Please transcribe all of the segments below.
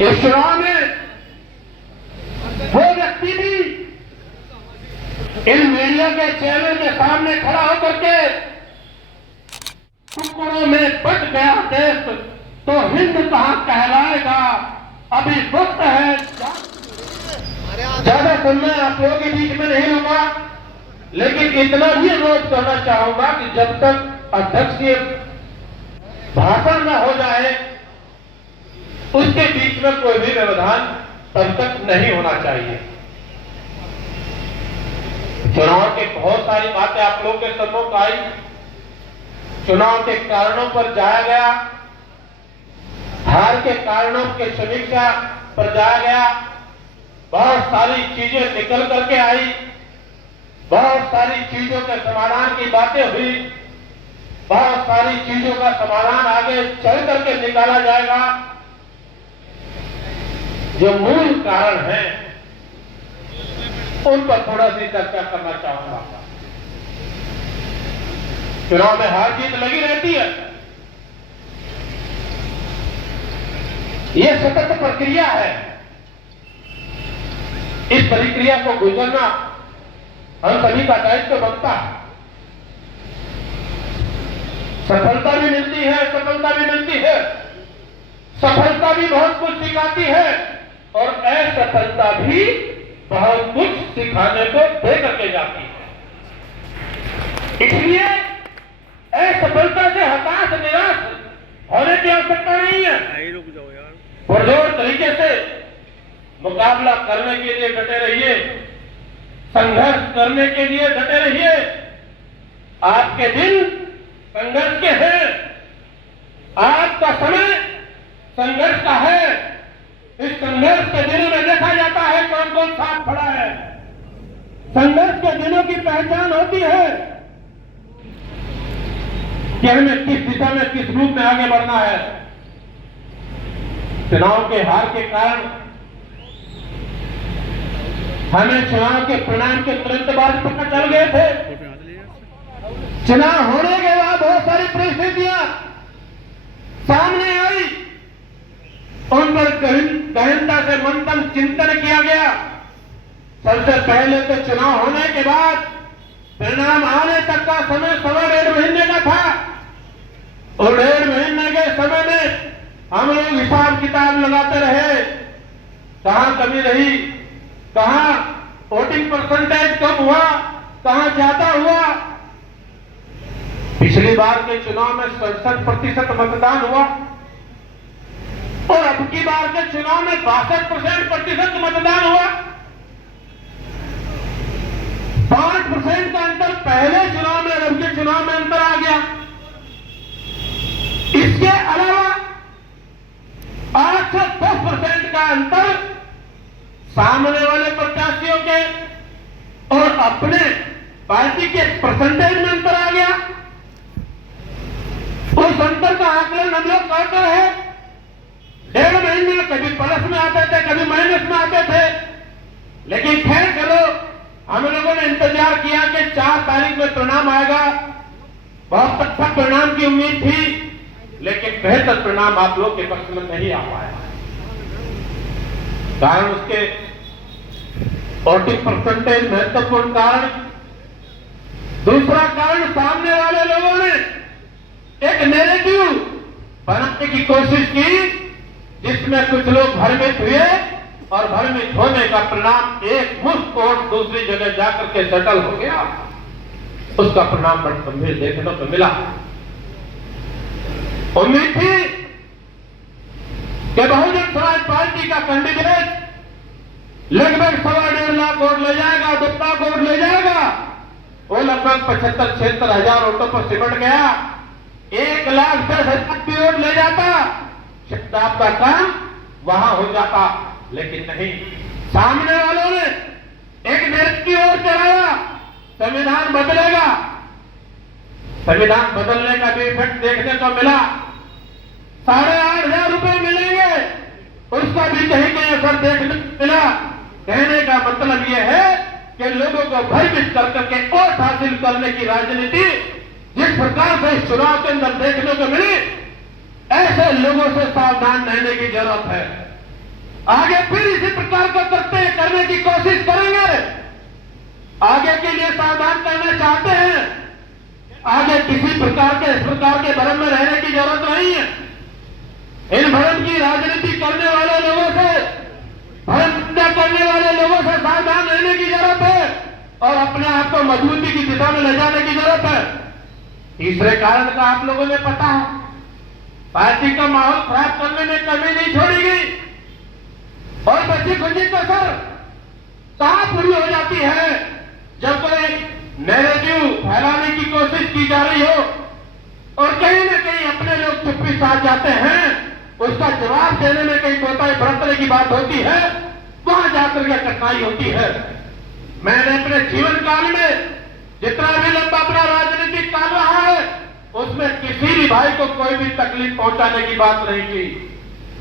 इस चुनाव में वो व्यक्ति भी इन मीडिया के चैनल के सामने खड़ा होकर के टुकड़ों में बट गया देश तो हिंद कहां कहलाएगा, अभी वक्त है। ज्यादा समय आप लोगों के बीच में नहीं लूंगा, लेकिन इतना भी अनुरोध करना चाहूंगा कि जब तक अध्यक्ष के भाषण न हो जाए उसके बीच में कोई भी व्यवधान तब तक नहीं होना चाहिए। चुनाव के बहुत सारी बातें आप लोगों के सम्मुख आई, चुनाव के कारणों पर जाया गया, हार के कारणों की समीक्षा पर जाया गया, बहुत सारी चीजें निकल करके आई, बहुत सारी चीजों के समाधान की बातें हुई, बहुत सारी चीजों का समाधान आगे चल करके निकाला जाएगा। जो मूल कारण है उन पर थोड़ा सी चर्चा करना चाहूंगा। चुनाव में हार जीत लगी रहती है, यह सतत प्रक्रिया है। इस प्रक्रिया को गुजरना हम सभी का दायित्व बनता है। सफलता भी मिलती है, सफलता भी मिलती है, सफलता भी बहुत कुछ सिखाती है और असफलता भी बहुत कुछ सिखाने को दे करके जाती है। इसलिए असफलता से हताश निराश होने की आवश्यकता नहीं है। पुरजोर तरीके से मुकाबला करने के लिए डटे रहिए, संघर्ष करने के लिए डटे रहिए। आपके दिन संघर्ष के हैं, आपका समय संघर्ष का है। इस संघर्ष के दिनों में देखा जाता है कौन कौन साथ खड़ा है। संघर्ष के दिनों की पहचान होती है कि हमें किस दिशा में, किस रूप में आगे बढ़ना है। चुनाव के हार के कारण हमें चुनाव के परिणाम के तुरंत बाद पता चल गए थे। चुनाव होने के बाद बहुत सारी परिस्थितियां सामने आई, उन पर गहनता से मंथन चिंतन किया गया। सबसे पहले तो चुनाव होने के बाद परिणाम आने तक का समय 1.5 महीने का था और 1.5 महीने के समय में हम लोग हिसाब किताब लगाते रहे, कहां कमी रही, कहां वोटिंग परसेंटेज कम हुआ, कहां ज्यादा हुआ। पिछली बार के चुनाव में 67% मतदान हुआ और अब की बार के चुनाव में 62% मतदान हुआ। 5% का अंतर पहले चुनाव में और अब के चुनाव में अंतर आ गया। इसके अलावा 8 से 10% का अंतर सामने वाले प्रत्याशियों के और अपने पार्टी के परसेंटेज में अंतर आ गया। उस अंतर का आकलन हम लोग करते हैं। 1.5 महीने कभी प्लस में आते थे, कभी माइनस में आते थे, लेकिन खैर चलो हम लोगों ने इंतजार किया कि 4 तारीख में परिणाम आएगा। बहुत अच्छा परिणाम की उम्मीद थी, लेकिन बेहतर परिणाम आप लोग के पक्ष में नहीं आ पाया। कारण उसके वोटिंग परसेंटेज महत्वपूर्ण कारण। दूसरा कारण, सामने वाले लोगों ने एक नैरेटिव बनाने की कोशिश की जिसमें कुछ लोग भ्रमित हुए और भ्रमित होने का परिणाम एक मुश्त वोट दूसरी जगह जाकर के सेटल हो गया। उसका परिणाम बड़ा गंभीर देखने को मिला। उम्मीद थी कि बहुजन समाज पार्टी का कैंडिडेट लगभग 1.5 लाख वोट ले जाएगा, 2 लाख वोट ले जाएगा। वो लगभग 75-76 हजार वोटों पर सिमट गया। 1,10,000 की वोट ले जाता, शायद आपका काम वहां हो जाता, लेकिन नहीं। सामने वालों ने एक नेता की ओर चलाया, संविधान बदलेगा। संविधान बदलने का भी इफेक्ट देखने को मिला। 8,500 रुपए मिलेंगे, उसका भी कहीं कहीं असर देखने को मिला। कहने का मतलब यह है कि लोगों को भयभीत करके वोट हासिल करने की राजनीति जिस प्रकार से इस चुनाव के अंदर देखने को मिली, ऐसे लोगों से सावधान रहने की जरूरत है। आगे फिर इसी प्रकार का करने की कोशिश करेंगे। आगे के लिए सावधान करना चाहते हैं। आगे किसी प्रकार के इस प्रकार के भ्रम में रहने की जरूरत नहीं है। इन भ्रम की राजनीति करने वाले लोगों से, भ्रम करने वाले लोगों से सावधान रहने की जरूरत है और अपने आप को मजबूती की दिशा में ले जाने की जरूरत है। तीसरे कारण का आप लोगों ने पता है, पार्टी का माहौल खराब करने में कमी नहीं छोड़ी गई और बची खुशी कसर कहां पूरी हो जाती है जब कोई नैरेटिव फैलाने की कोशिश की जा रही हो और कहीं न कहीं अपने लोग चुप्पी साध जाते हैं, उसका जवाब देने में कहीं कोताही बरतने की बात होती है, वहां जाकर के कठिनाई होती है। मैंने अपने जीवन काल में जितना भी लंबा अपना राजनीतिक काल रहा है, उसमें किसी भी भाई को कोई भी तकलीफ पहुंचाने की बात नहीं की।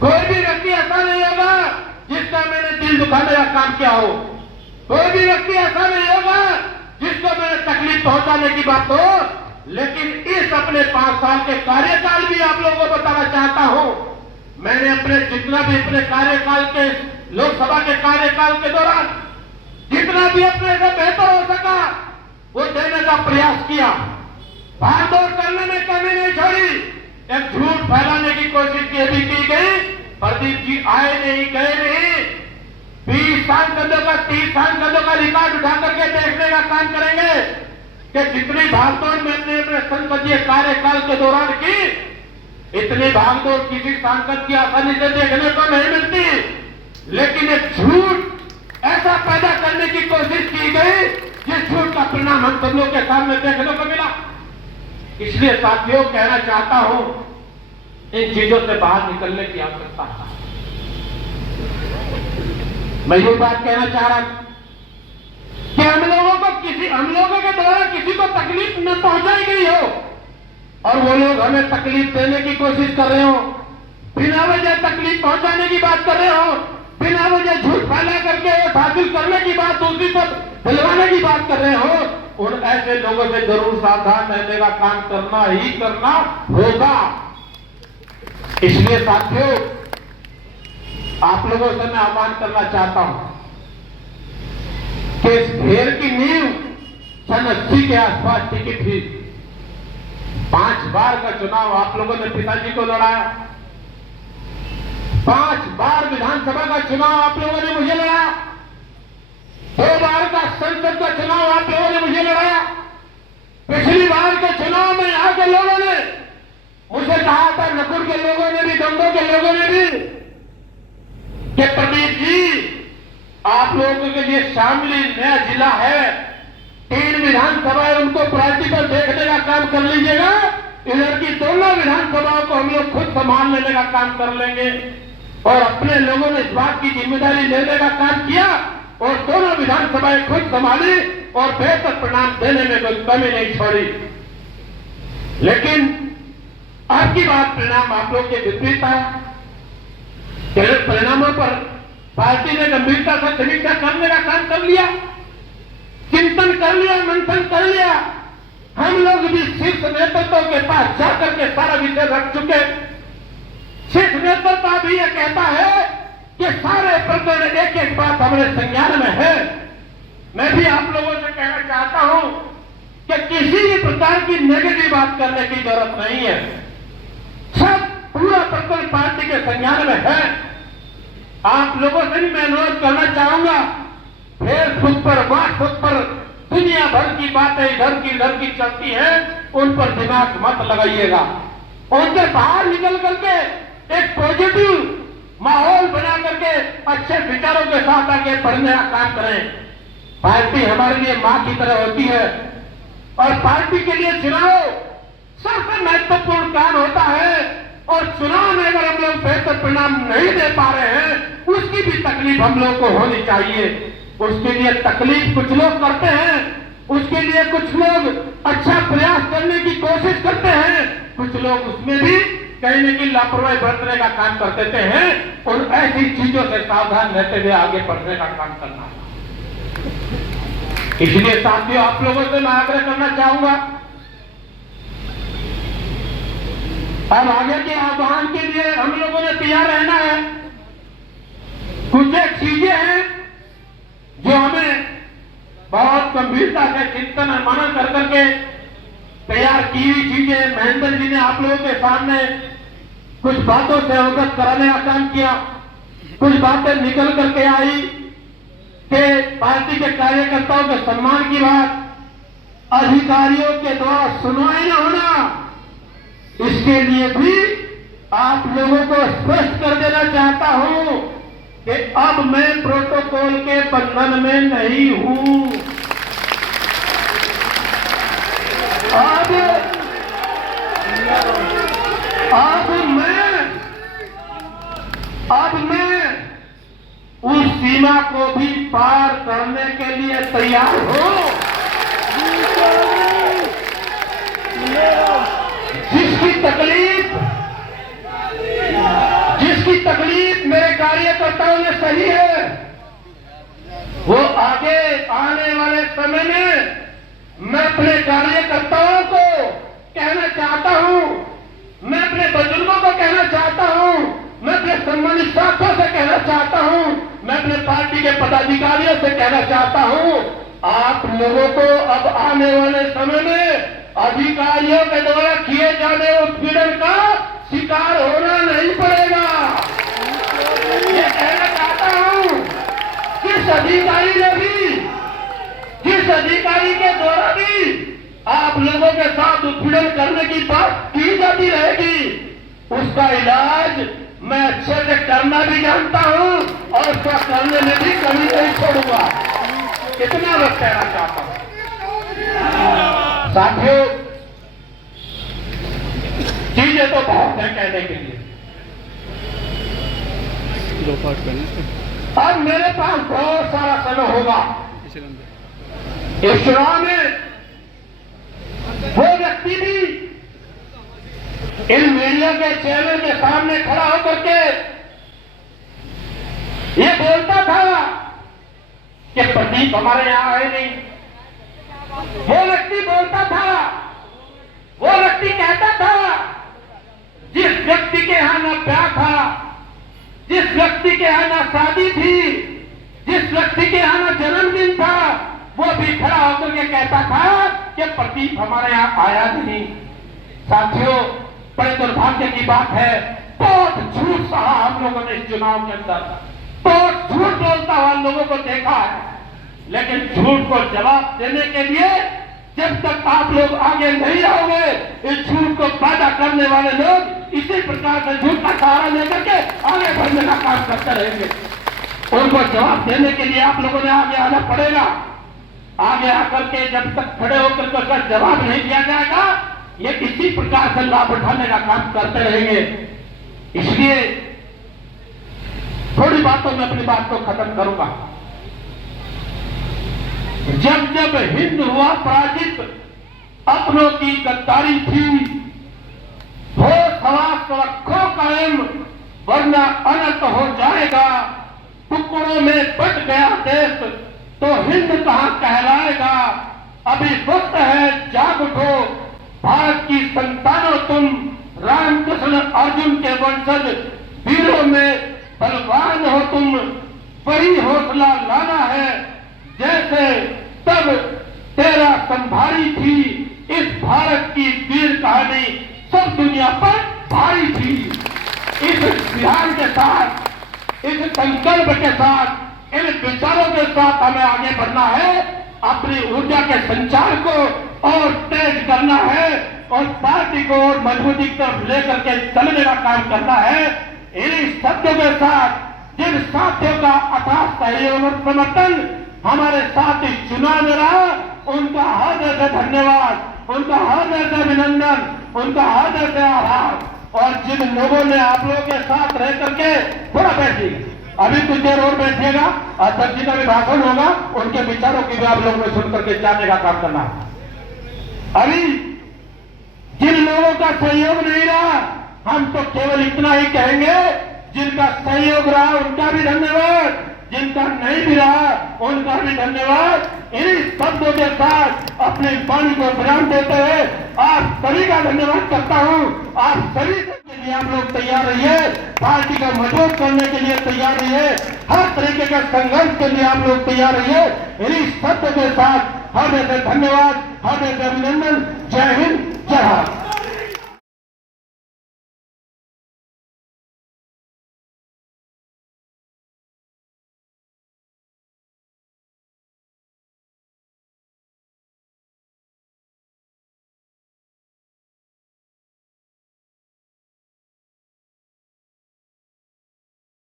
कोई भी व्यक्ति ऐसा नहीं होगा जिसका मैंने दिल दुखाने का काम किया हो। कोई भी व्यक्ति ऐसा नहीं होगा जिसको मैंने तकलीफ पहुंचाने की बात हो। लेकिन इस अपने 5 साल के कार्यकाल भी आप लोगों को बताना चाहता हूं, मैंने अपने जितना भी अपने कार्यकाल के, लोकसभा के कार्यकाल के दौरान जितना भी अपने से बेहतर हो सका वो देने का प्रयास किया। भागदौड़ करने में कमी नहीं छोड़ी। एक झूठ फैलाने की कोशिश ये भी की गई, प्रदीप जी आए नहीं, गए नहीं, 20 सांसदों का 30 सांसदों का रिकॉर्ड उठा करके देखने का काम करेंगे कि जितनी भागदौड़ मैंने अपने संसदीय कार्यकाल के दौरान की, इतनी भागदौड़ किसी सांसद की आसानी से देखने को नहीं मिलती। लेकिन एक झूठ ऐसा पैदा करने की कोशिश की गई जिस झूठ का परिणाम हम सब लोग के सामने देखने को मिला। इसलिए साथियों कहना चाहता हूं, इन चीजों से बाहर निकलने की आवश्यकता है। मैं ये बात कहना चाह रहा कि हम लोगों के द्वारा किसी को तकलीफ न पहुंचाई गई हो और वो लोग हमें तकलीफ देने की कोशिश कर रहे हो, बिना वजह तकलीफ पहुंचाने की बात कर रहे हो, बिना वजह झूठ फैला करके हासिल करने की बात, दूसरी पर दिलवाने की बात कर रहे हो, उन ऐसे लोगों से जरूर सावधान रहने का काम करना ही करना होगा। इसलिए साथियों आप लोगों से मैं आह्वान करना चाहता हूं कि इस घेर की नींव सन 80 के आसपास टिकी थी। 5 बार का चुनाव आप लोगों ने पिताजी को लड़ाया, 5 बार विधानसभा का चुनाव आप लोगों ने मुझे लड़ाया, 2 बार का संसद का चुनाव आप लोगों ने मुझे लड़ाया। पिछली बार के चुनाव में यहाँ के लोगों ने मुझे कहा था, नकुल के लोगों ने भी, गंगो के लोगों ने भी, कि प्रदीप जी आप लोगों के लिए शामली नया जिला है, 3 विधानसभा है, उनको प्रायोरिटी पर देखने का काम कर लीजिएगा। इधर की दोनों विधानसभाओं को हम लोग खुद संभाल लेने का काम कर लेंगे। और अपने लोगों ने इस बात की जिम्मेदारी लेने का काम किया और दोनों विधानसभाएं खुद संभाली और बेहतर परिणाम देने में कोई कमी नहीं छोड़ी। लेकिन अब की बात परिणाम आप लोग के विपरीत है। परिणामों पर पार्टी ने गंभीरता से समीक्षा करने का काम कर लिया, चिंतन कर लिया, मंथन कर लिया। हम लोग भी शीर्ष नेतृत्व के पास जाकर के सारा विषय रख चुके। शीर्ष नेतृत्व भी यह कहता है कि सारे प्रकरण एक एक बात हमारे संज्ञान में है। मैं भी आप लोगों से कहना चाहता हूं कि किसी भी प्रकार की नेगेटिव बात करने की जरूरत नहीं है। सब पूरा प्रकरण पार्टी के संज्ञान में है। आप लोगों से भी मैं अनुरोध करना चाहूंगा, फेसबुक पर, व्हाट्सएप पर दुनिया भर की बातें इधर की चलती है, उन पर दिमाग मत लगाइएगा। उनसे बाहर निकल करके एक पॉजिटिव माहौल बना करके अच्छे विचारों के साथ आगे बढ़ने का काम करें। पार्टी हमारे लिए मां की तरह होती है और पार्टी के लिए चुनाव सबसे महत्वपूर्ण काम होता है। और चुनाव में अगर हम लोग बेहतर परिणाम नहीं दे पा रहे हैं, उसकी भी तकलीफ हम लोग को होनी चाहिए। उसके लिए तकलीफ कुछ लोग करते हैं, उसके लिए कुछ लोग अच्छा प्रयास करने की कोशिश करते हैं, कुछ लोग उसमें भी कहीं न कहीं लापरवाही बरतने का काम कर देते हैं। और ऐसी चीजों से सावधान रहते हुए आगे बढ़ने का काम करना है। इसलिए साथियों आप लोगों से मैं आग्रह करना चाहूंगा, अब आगे के आह्वान के लिए हम लोगों ने तैयार रहना है। गंभीरता से चिंतन और मनन कर करके तैयार की हुई चीजें महेंद्र जी ने आप लोगों के सामने कुछ बातों से अवगत कराने का काम किया। कुछ बातें निकल करके आई कि पार्टी के कार्यकर्ताओं के सम्मान की बात अधिकारियों के द्वारा सुनवाई न होना, इसके लिए भी आप लोगों को स्पष्ट कर देना चाहता हूं कि अब मैं प्रोटोकॉल के बंधन में नहीं हूं। अब मैं उस सीमा को भी पार करने के लिए तैयार हूं जिसकी तकलीफ मेरे कार्यकर्ताओं ने सही है, वो आगे आने वाले समय में मैं अपने कार्यकर्ताओं को कहना चाहता हूं, मैं अपने बुजुर्गों को कहना चाहता हूं, मैं अपने सम्मानित साथियों से कहना चाहता हूं, मैं अपने पार्टी के पदाधिकारियों से कहना चाहता हूं, आप लोगों को अब आने वाले समय में अधिकारियों के द्वारा किए जाने उत्पीड़न का शिकार होना नहीं पड़ेगा। ये कहना चाहता हूं, जिस अधिकारी के द्वारा भी आप लोगों के साथ उत्पीड़न करने की बात की जाती रहेगी, उसका इलाज मैं अच्छे से करना भी जानता हूं और उसका करने में भी कभी नहीं छोड़ूंगा। इतना बस कहना चाहता हूं। साथियों, चीजें तो बहुत है कहने के लिए। अब मेरे पास बहुत सारा समय होगा। इस चुनाव में वो व्यक्ति भी इन मीडिया के चैनल के सामने खड़ा होकर के ये बोलता था कि प्रदीप हमारे यहां आए नहीं। वो व्यक्ति बोलता था, वो व्यक्ति कहता था, जिस व्यक्ति के यहां ना ब्याह था, जिस व्यक्ति के यहां ना शादी थी, जिस व्यक्ति के यहां ना जन्मदिन था, वो भी खड़ा होकर के कहता था कि प्रदीप हमारे यहां आया नहीं। साथियों, बड़े दुर्भाग्य की बात है, बहुत झूठ सहा हम लोगों ने इस चुनाव के अंदर, बहुत झूठ बोलता हुआ लोगों को देखा है। लेकिन झूठ को जवाब देने के लिए जब तक आप लोग आगे नहीं आओगे, इस झूठ को पैदा करने वाले लोग इसी प्रकार से झूठ का सहारा लेकर के आगे बढ़ने का काम करते रहेंगे। उनको जवाब देने के लिए आप लोगों ने आगे आना पड़ेगा। आगे आकर के जब तक खड़े होकर के उसका जवाब नहीं दिया जाएगा, ये इसी प्रकार से लाभ उठाने का काम करते रहेंगे। इसलिए थोड़ी बातों में अपनी बात को खत्म करूंगा। जब जब हिंद हुआ पराजित, अपनों की गद्दारी थी, हो सवास रखो कायम वरना अनंत हो जाएगा। टुकड़ों में बट गया देश तो हिंद कहां कहलाएगा। अभी वक्त है जाग उठो, भारत की संतानों तुम, रामकृष्ण अर्जुन के वंशज वीरों में बलवान हो तुम। वही हौसला लाना है जैसे तब तेरा संभारी थी। इस भारत की वीर कहानी सब दुनिया पर भारी थी। इस ध्यान के साथ, इस संकल्प के साथ, इन विचारों के साथ हमें आगे बढ़ना है। अपनी ऊर्जा के संचार को और तेज करना है और पार्टी को और मजबूती की तरफ लेकर के चलने का काम करना है। इन्हीं शब्दों के साथ जिन साथियों का अथाह सहयोग और समर्थन हमारे साथ इस चुनाव में रहा, उनका हृदय से धन्यवाद, उनका हृदय से अभिनंदन, उनका हृदय से आभार। और जिन लोगों ने आप लोगों के साथ रह करके, थोड़ा बैठिए, अभी कुछ देर और बैठिएगा, अध्यक्ष जी का भी भाषण होगा, उनके विचारों की भी आप लोगों ने सुन करके जाने का काम करना है। अभी जिन लोगों का सहयोग नहीं रहा, हम तो केवल इतना ही कहेंगे, जिनका सहयोग रहा उनका भी धन्यवाद, जिनका नहीं भी रहा उनका भी धन्यवाद। इन्हीं शब्दों के साथ अपनी वाणी को विराम देते हुए आप सभी का धन्यवाद करता हूं। आप सभी के लिए आप लोग तैयार रहिए, पार्टी को मजबूत करने के लिए तैयार रहिए, हर तरीके के संघर्ष के लिए आप लोग तैयार रहिए। इन्हीं शब्दों के साथ हृदय से धन्यवाद, हृदय से अभिनंदन। जय हिंद, जय भारत।